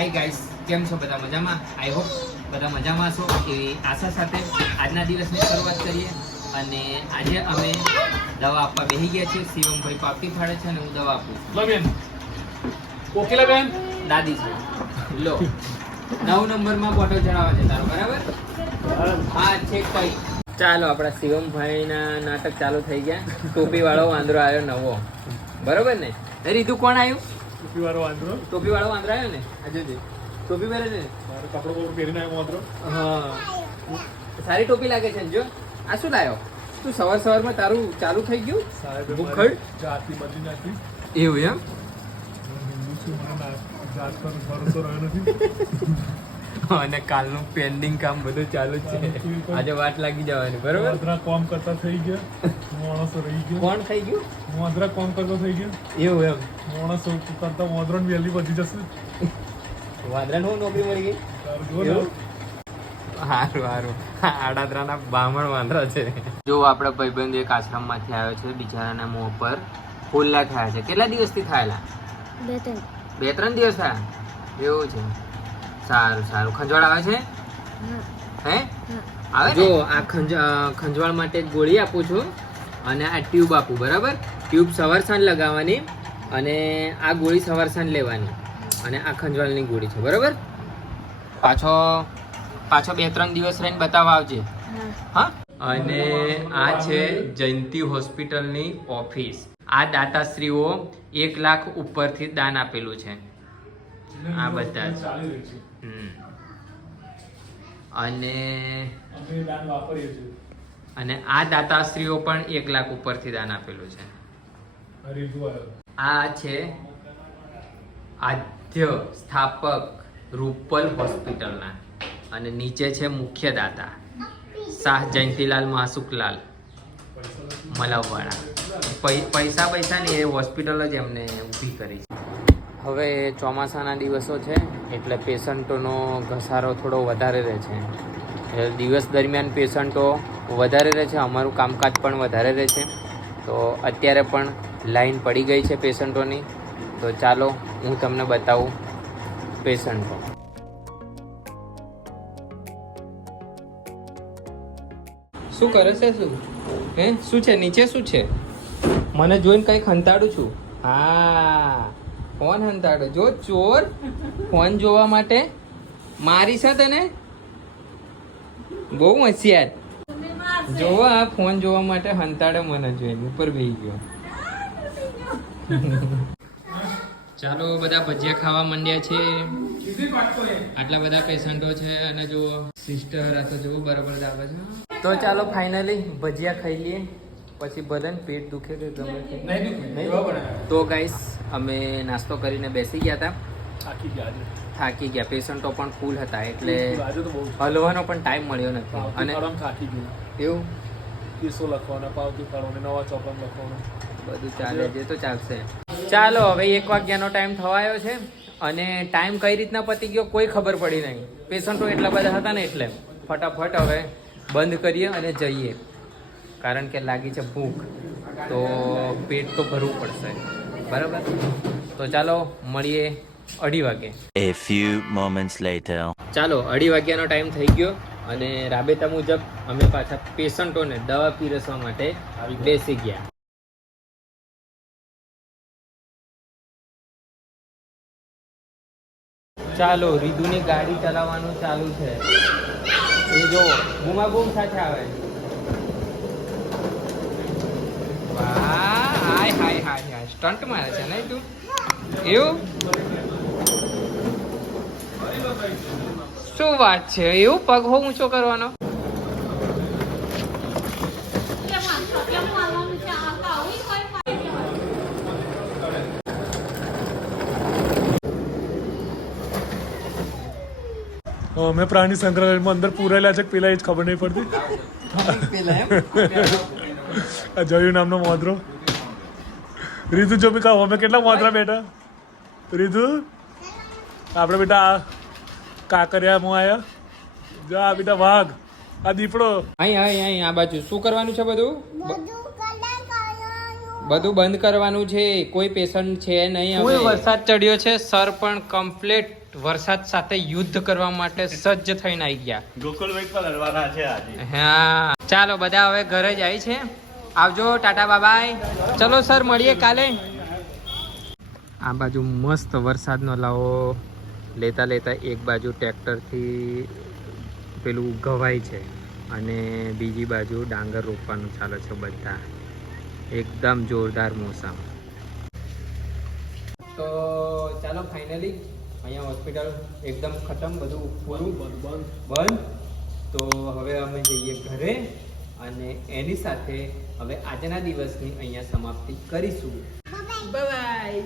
Hi guys, કેમ છો બધા? મજામાં? આઈ હોપ બધા મજામાં છો એવી આશા સાથે આજના દિવસની શરૂઆત કરીએ. અને આજે અમે દવા આપવા બેસી ગયા છીએ. શિવમભાઈ પાપડી ફાડે છે અને હું દવા આપું. લો બેન, કોકિલા બેન, દાદી છે. લો 9 નંબરમાં બોટલ ચડાવવા છે તારો, બરાબર? હા, ચેક કરી. ચાલો, આપણા શિવમભાઈના નાટક ચાલુ થઈ ગયા. ટોપી વાળો વાંદરો આવ્યો નવો, બરોબર ને? રીતુ કોણ આવ્યું? ટોપી વાળો વાંદરો. ટોપી વાળો વાંદરો આવ્યો ને? આજે ટોપી પહેરે છે. મારો કપડો બપડો પહેરીને આવ્યો વાંદરો. હા, સારી ટોપી લાગે છે ને. જો આ શું લાયો તું? સવારમાં તારું ચાલુ થઈ ગયું ભૂખડ જાતની બદલી નાખી. એવું એમ? હું હિન્દુ છું, મારા જાત પર ભરોસો રહ્યો નથી. અને કાલનું પેન્ડિંગ કામ બધું ચાલુ જ છે. આજે વાટ લાગી જવાની, બરોબર? વાંદરા કામ કરતા થઈ ગયા, માણસો રહી ગયા. કોણ થઈ ગયું? વાંદરા કામ કરતા થઈ ગયા, એવું એમ? માણસો કરતા વાંદરો વહેલી બચી જશે. વાંદરાને નોકરી મળી ગઈ. તારું જો ને. હારું હારું, આડાદરાના બામણ વાંદરા છે. જો આપણા ભાઈબંધ એક આશ્રમમાંથી આવ્યો છે. બિચારાના મોં પર ફૂલ્લા થયા છે. કેટલા દિવસથી થયેલા? 2-3 દિવસ થયા. એવું છે. સારું સારું. ખંજવાળ આવે છે? હે આવે? જો આ ખંજવાળ માટે ગોળી આપું છું અને આ ટ્યુબ આપું, બરાબર? ટ્યુબ સવાર સાંજ લગાવવાની અને આ ગોળી સવાર સાંજ લેવાની અને આ ખંજવાળની ગોળી છે, બરાબર? પાછો 2-3 દિવસ રહીને બતાવવા આવજે. હા. અને આ છે જયંતિ હોસ્પિટલની ઓફિસ. આ દાતાશ્રીઓ 1 લાખ ઉપરથી દાન આપેલું છે. આ બધા જ. અને આ દાતાશ્રીઓ પણ 1 લાખ ઉપરથી દાન આપેલું છે. આ છે આદ્ય સ્થાપક રૂપલ હોસ્પિટલના અને નીચે છે મુખ્ય દાતા શાહ જયંતિલાલ મહાસુખલાલ મલાવવાળા. પૈસા ને એ હોસ્પિટલ જ એમને ઊભી કરી છે. હવે ચોમાસાના દિવસો છે એટલે પેશન્ટોનો ઘસારો થોડો વધારે રહે છે. દિવસ દરમિયાન પેશન્ટો વધારે રહે છે, અમારું કામકાજ પણ વધારે રહે છે. તો અત્યારે પણ લાઈન પડી ગઈ છે પેશન્ટોની. તો ચાલો હું તમને બતાવું પેશન્ટો. શું કરે છે? શું છે નીચે? શું છે? મને જોઈને કંઈક હંતાડું છું. હા, ફોન હંતાડો. જો ચોર ફોન જોવા માટે મારી છે તને. બહુ હોશિયાર. જોવો આ ફોન જોવા માટે હંતાડે મને જોઈને. ઉપર બેસી ગયો. ચાલો, બધા ભજીયા ખાવા માંડ્યા છે. આટલા બધા પેશન્ટો છે અને જો સિસ્ટર આ તો જુઓ બરાબર જ આવે છે. તો ચાલો ફાઇનલી ભજીયા ખાઈ લઈએ. પછી બધાને પેટ દુખે કે ગમે તો ગાઈસ અમે નાસ્તો કરીને બેસી ગયા હતા. થાકી ગયા. પેશન્ટો પણ ફૂલ હતા એટલે હલવાનો પણ ટાઈમ મળ્યો નથી. અને એવું કેસો લખવાના, પાવતી કાઢવાના, નવા ચોપડા લખવાના, બધું ચાલે છે. તો ચાલશે. ચાલો, હવે 1 વાગ્યાનો ટાઈમ થવાયો છે અને ટાઈમ કઈ રીતના પતી ગયો કોઈ ખબર પડી નહીં. પેશન્ટો એટલા બધા હતા ને એટલે ફટાફટ હવે બંધ કરીએ અને જઈએ. કારણ કે લાગી છે ભૂખ, તો પેટ તો ભરવું પડશે, બરાબર? તો ચાલો મળીએ 2:30 વાગે. A few moments later. ચાલો, 2:30 વાગ્યાનો ટાઈમ થઈ ગયો અને રાબેતા મુજબ અમે પાછા પેશન્ટોને દવા પીરસવા માટે બેસી ગયા. ચાલો, રીધુની ગાડી ચલાવવાનું ચાલુ છે. એ જો બૂમાબૂમ સાથે આવે. વાહ, હાય હાય હાય, સ્ટન્ટ મારે છે નહીં તું? એવું શું વાત છે? એવું પગ હો ઊંચો કરવાનો? મેં પ્રાણી સંગ્રહાલયમાં અંદર પૂરેલા છે પેલા એ જ ખબર નહીં પડતી. જયું નામનો વાંદરો. રીતુ જો બી કહો અમે કેટલા વાંદરા બેઠા. રીતુ આપણે બેટા આ કાંકરિયામાં આવ્યા. જો આ બેટા વાઘ, આ દીપડો. અહીં આ બાજુ શું કરવાનું છે? બધું બંધ કરવાનું છે. કોઈ પેશન્ટ છે નહીં. હવે વરસાદ ચડ્યો છે, સર પણ કમ્પ્લીટ વરસાદ સાથે યુદ્ધ કરવા માટે સજ્જ થઈને આવી ગયા. ગોકુલભાઈ પર લડવાના છે આજે. હા ચાલો બધા હવે ઘરે જાય છે. આવજો, ટાટા બાય. ચલો સર મળીએ કાલે. આ બાજુ મસ્ત વરસાદનો લાવો લેતા લેતા એક બાજુ ટ્રેક્ટરથી પેલું ઘવાય છે અને બીજી બાજુ ડાંગર રોપવાનું ચાલે છે. બધા એકદમ જોરદાર મોસમ. તો ચાલો ફાઇનલી અહીંયા હોસ્પિટલ એકદમ ખતમ, બધું પૂરું બંધ. તો હવે અમે જઈએ ઘરે અને એની સાથે હવે આજના દિવસની અહીંયા સમાપ્તિ કરીશું. Bye bye.